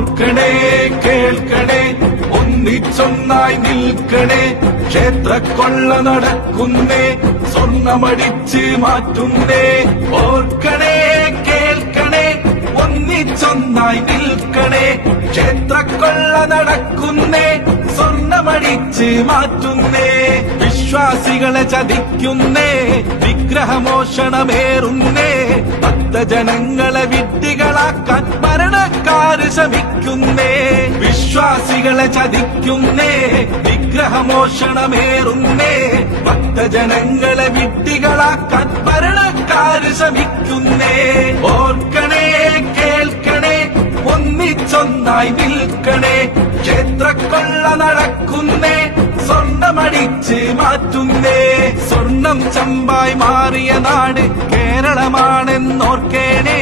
ഓർക്കണേ കേൾക്കണേ ഒന്നിച്ചൊന്നായി നിൽക്കണേ. ക്ഷേത്രക്കൊള്ള നടക്കുന്നേ സ്വർണമടിച്ച് മാറ്റുന്നേ. ഓർക്കണേ കേൾക്കണേ ഒന്നിച്ചൊന്നായി നിൽക്കണേ. ക്ഷേത്രക്കൊള്ള നടക്കുന്നേ സ്വർണമടിച്ച് മാറ്റുന്നേ. വിശ്വാസികളെ ചതിക്കുന്നേ വിഗ്രഹമോഷണമേറുന്നേ ഭക്തജനങ്ങളെ വിഡ്ഢികളാക്കാൻ മരണക്കാര് ശ്രമിക്കുന്നേ വിശ്വാസികളെ ചതിക്കുന്നേ വിഗ്രഹമോഷണമേറുന്നേ ഭക്തജനങ്ങളെ വിഡ്ഢികളാക്കാൻ മരണക്കാര് ശ്രമിക്കുന്നേ. ഓർക്കണേ കേൾക്കണേ ഒന്നിച്ചൊന്നായി നിൽക്കണേ ക്ഷേത്രക്കൊള്ള നടക്കുന്നേ സ്വർണമടിച്ച് മാറ്റുന്നേ. സ്വർണം ചമ്പായി മാറിയ നാട് കേരളമാണെന്നോർക്കേണേ.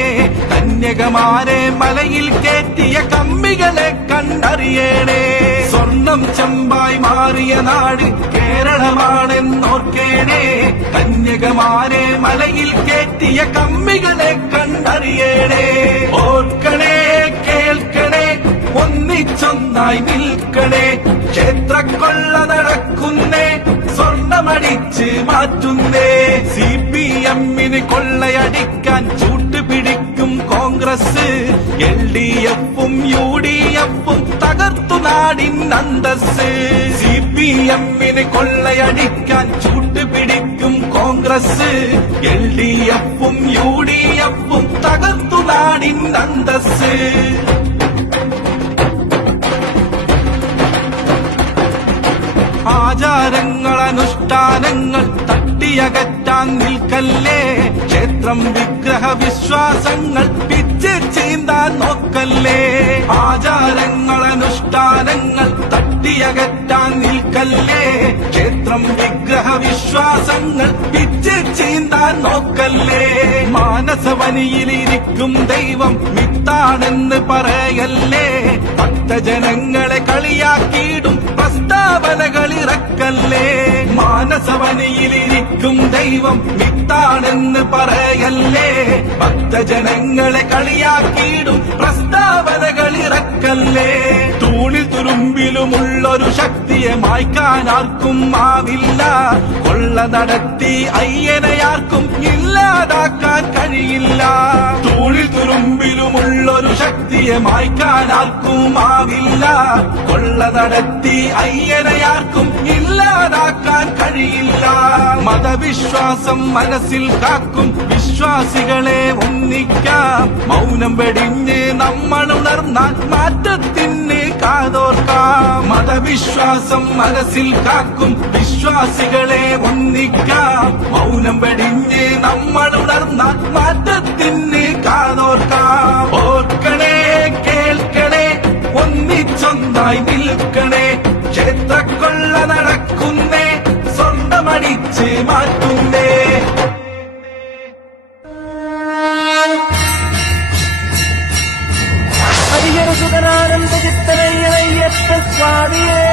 കന്യകമാരെ മലയിൽ കയറ്റിയ കമ്മികളെ കണ്ടറിയേണേ. സ്വർണം ചമ്പായി മാറിയ നാട് കേരളമാണെന്നോർക്കേണേ. കന്യകമാരെ മലയിൽ കയറ്റിയ കമ്മികളെ കണ്ടറിയേണേ. ഓർക്കണേ കേൾക്കണേ ഒന്നിച്ചൊന്നായി നിൽക്കണേ. ക്ഷേത്രക്കൊള്ള സ്വർണമടിച്ച് മാറ്റുന്നേ. സി പി എമ്മിന് കൊള്ളയടിക്കാൻ ചൂട്ടുപിടിക്കും കോൺഗ്രസ്. എൽ ഡി എഫും യു ഡി എഫും തകർത്തു നാടിൻ അന്തസ് സി പി എമ്മിന് കൊള്ളയടിക്കാൻ ചൂട്ടുപിടിക്കും കോൺഗ്രസ്. എൽ ഡി എഫും യു ഡി എഫും തകർത്തു നാടിൻ അന്തസ് ആചാരങ്ങൾ അനുഷ്ഠാനങ്ങൾ തട്ടിയകറ്റാൻ നിൽക്കല്ലേ? ക്ഷേത്രം വിഗ്രഹ വിശ്വാസങ്ങൾ പിച്ച് ചീന്താൻ നോക്കല്ലേ? ആചാരങ്ങൾ അനുഷ്ഠാനങ്ങൾ തട്ടിയകറ്റാൻ നിൽക്കല്ലേ? ക്ഷേത്രം വിഗ്രഹ വിശ്വാസങ്ങൾ പിച്ച് ചീന്താൻ നോക്കല്ലേ? മാനസവനിയിലിരിക്കും ദൈവം മിത്താണെന്ന് പറയല്ലേ? ഭക്തജനങ്ങളെ കളിയാക്കിയിടും പ്രസ്താവനകൾ മാനസവനിയിലിരിക്കും ദൈവം വിട്ടാണെന്ന് പറയല്ലേ. ഭക്തജനങ്ങളെ കളിയാക്കിയിടും പ്രസ്താവനകൾ ഇറക്കല്ലേ. തൂണിൽ തുരുമ്പിലുമുള്ളൊരു ശക്തിയെ മായ്ക്കാൻ ആർക്കും ആവില്ല. കൊള്ള നടത്തി അയ്യനയാർക്കും ഇല്ലാതാക്കാൻ കഴിയില്ല. തൂണിൽ തുരുമ്പിലുമുള്ളൊരു ശക്തിയെ മായ്ക്കാൻ ആർക്കും ആവില്ല. നടത്തി അയ്യനയാർക്കും ഇല്ലാതാക്കാൻ കഴിയില്ല. മതവിശ്വാസം മനസ്സിൽ കാക്കും വിശ്വാസികളെ ഒന്നിക്കാം. മൗനം വെടിഞ്ഞ് നമ്മൾ ഉണർന്നാൽ മാറ്റത്തിന് കാതോർക്കാം. മതവിശ്വാസം മനസ്സിൽ കാക്കും വിശ്വാസികളെ ഒന്നിക്കാം. മൗനം ഒന്നിച്ചൊന്നായി നിൽക്കണേ ക്ഷേത്രക്കൊള്ള നടക്കുന്നേ സ്വന്തമടിച്ച് മാറ്റുന്നേ ഹരിഹര സുതനാനന്ദ ചിത്തനയ്യനയ്യപ്പ സ്വാമിയേ